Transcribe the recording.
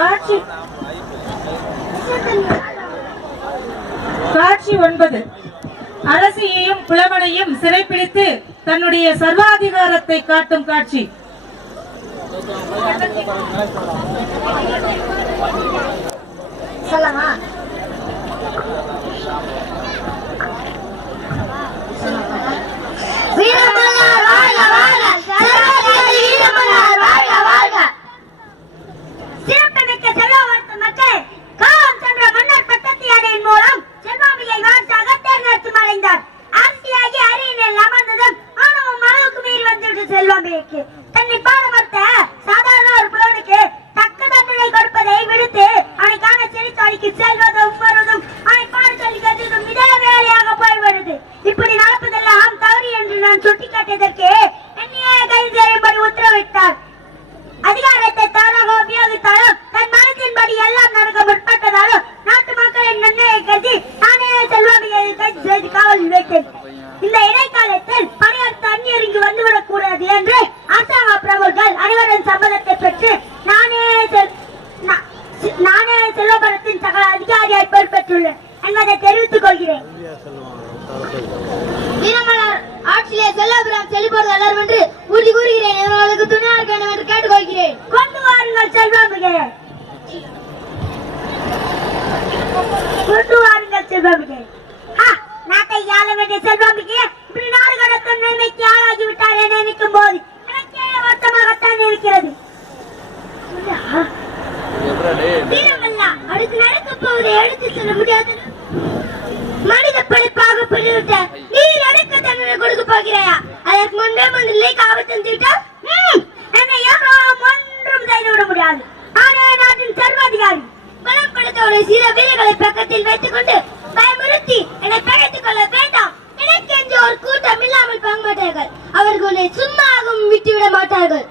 காட்சி 9. அரசியையும் புலவனையும் சிறைப்பிடித்து தன்னுடைய சர்வாதிகாரத்தை காட்டும் காட்சி. சொல்லமா வீரமன்னார் வாழ்க வாழ்க, சர்வாதிகாரி வீரமன்னார் வாழ்க வாழ்க. சிறப்புமிக்க செல்வவர்த்த மக்கள் காலம் சென்ற மன்னர் பட்டத்தை அடையின் மூலம் செல்வாமியை வார்த்தாக தேர்ந்தெடுத்து மறைந்தார். ஆசியாகி அரியணையில் அமர்ந்ததும் ஆணவம் அளவுக்கு மீறி வந்துவிட்டு செல்வாமிக்கு தன்னை பாடுபட்ட சாதாரண ஒரு புலவனுக்கு தக்க தண்டனை கொடுப்பதை விடுத்து அவனை காண செழித்தாளிக்கு செல்வதும் வருவதும் அவனை பாட சொல்லி கற்றதும் இதே வேலையாக போய்விடுது. இப்படி நடப்பதெல்லாம் தவறு என்று நான் சுட்டிக்காட்டியதற்கு என்னையே கைது செய்யும்படி உத்தரவிட்டார். அதிகாரத்தை தவறாக உபயோகித்தாலும் தன் மனத்தின்படி எல்லாம் நடக்க முற்பட்டதாலும் நாட்டு மக்களின் நன்மையை கருதி நானே செல்வாமியை கைது செய்து காவலில் வைத்தேன். இந்த இடைக்காலத்தில் பணியாற்ற அந்நியர் வந்துவிடக் கூடாது என்று அரசாங்க பிரபுகள் அனைவரின் சம்மதத்தை பெற்று நானே செல்வபுரத்தின் சகல அதிகாரியாய் பொறுப்பேற்றுள்ளேன் என்பதை தெரிவித்துக் கொள்கிறேன். வீரமன்னார் ஆட்சியிலே செல்வபுரம் செழிப்போடு வளரும் என்று உறுதி கூறுகிறேன். அவர்களுக்கு துணையாக இருக்க வேண்டும் என்று கேட்டுக்கொள்கிறேன். கொண்டு வாருங்கள் செல்வமிகே, கொண்டு வாருங்கள் செல்வமிகே. நாட்டை ஆள வேண்டிய செல்வமிகே இப்படி நாடு கடத்தும் நிலைமைக்கு ஆளாகிவிட்டார் என நினைக்கும் போது எனக்கே வருத்தமாகத்தான் இருக்கிறது. வீரமல்லா அடுத்து நடக்கப் போவதை எடுத்து செல்ல முடியாது. மனித படைப்பாக பிரிவிட்ட நீர் அடக்க தண்டனை கொடுக்க போகிறாயா? அதற்கு முன்பே முன்னிலை காவல் தந்துவிட்டால் என்னை யாரும் ஒன்றும் செய்துவிட முடியாது. ஆனா நாட்டின் சர்வாதிகாரி பலம் படுத்த ஒரு சில வீரர்களை பக்கத்தில் வைத்துக் கொண்டு பயமுறுத்தி என்னை படைத்துக் கொள்ள வேண்டாம். எனக்கு என்று ஒரு கூட்டம் இல்லாமல் போக மாட்டார்கள். அவர்களை சும்மாகவும் விட்டுவிட மாட்டார்கள்.